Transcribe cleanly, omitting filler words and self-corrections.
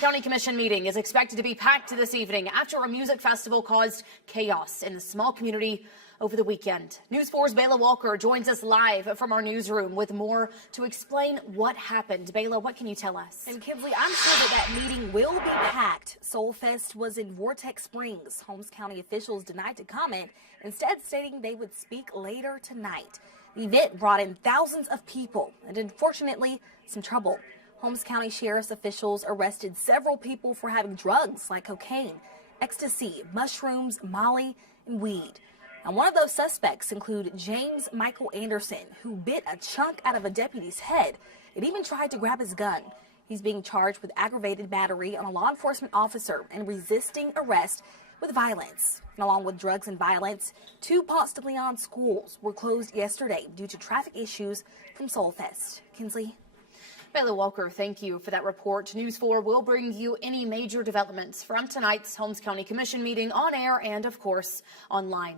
County Commission meeting is expected to be packed this evening after a music festival caused chaos in the small community over the weekend. News 4's Bayla Walker joins us live from our newsroom with more to explain what happened. Bayla, what can you tell us? And Kinsley, I'm sure that meeting will be packed. Soul Fest was in Vortex Springs. Holmes County officials denied to comment, instead stating they would speak later tonight. The event brought in thousands of people and, unfortunately, some trouble. Holmes County Sheriff's officials arrested several people for having drugs like cocaine, ecstasy, mushrooms, Molly, and weed. And one of those suspects include James Michael Anderson, who bit a chunk out of a deputy's head and even tried to grab his gun. He's being charged with aggravated battery on a law enforcement officer and resisting arrest with violence. And along with drugs and violence, 2 Ponce De Leon schools were closed yesterday due to traffic issues from Soul Fest. Kinsley? Bayla Walker, thank you for that report. News 4 will bring you any major developments from tonight's Holmes County Commission meeting on air and, of course, online.